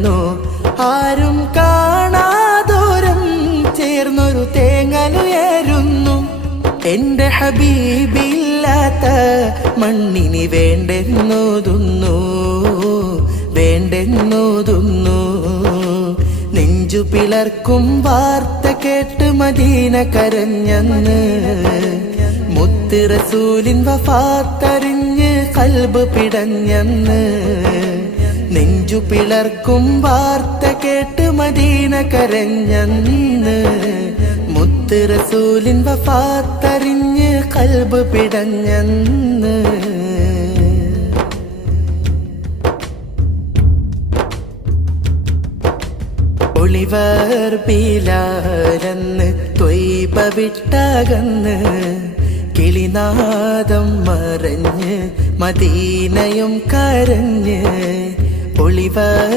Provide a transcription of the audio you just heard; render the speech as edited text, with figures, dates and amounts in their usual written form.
വരുന്നു. ആരും കാണാദൂരം ചേർന്നൊരു തേങ്ങലുയരുന്നു. എന്റെ ഹബീബില്ലാത്ത മണ്ണിനി വേണ്ടെന്നോതുന്നു, വേണ്ടെന്നോതുന്നു. നെഞ്ചു പിളർക്കും വാർത്ത കേട്ട് മദീന കരഞ്ഞന്ന്, മുത്ത് റസൂലിൻ വഫാത്തറിഞ്ഞ് ഖൽബ് പിടഞ്ഞന്ന്. നെഞ്ചു പിളർക്കും വാർത്ത കേട്ട് മദീന കരഞ്ഞന്ന്, മുത്ത് റസൂലിൻ വഫാത്തറിഞ്ഞ് ഖൽബ് പിടഞ്ഞന്ന്. ഒളിവർ ബിലാലെന്ന് ത്വയ്ബ വിട്ടകന്ന്, കിളിനാദം മറഞ്ഞ് മദീനയും കരഞ്ഞ്. ഒളിവർ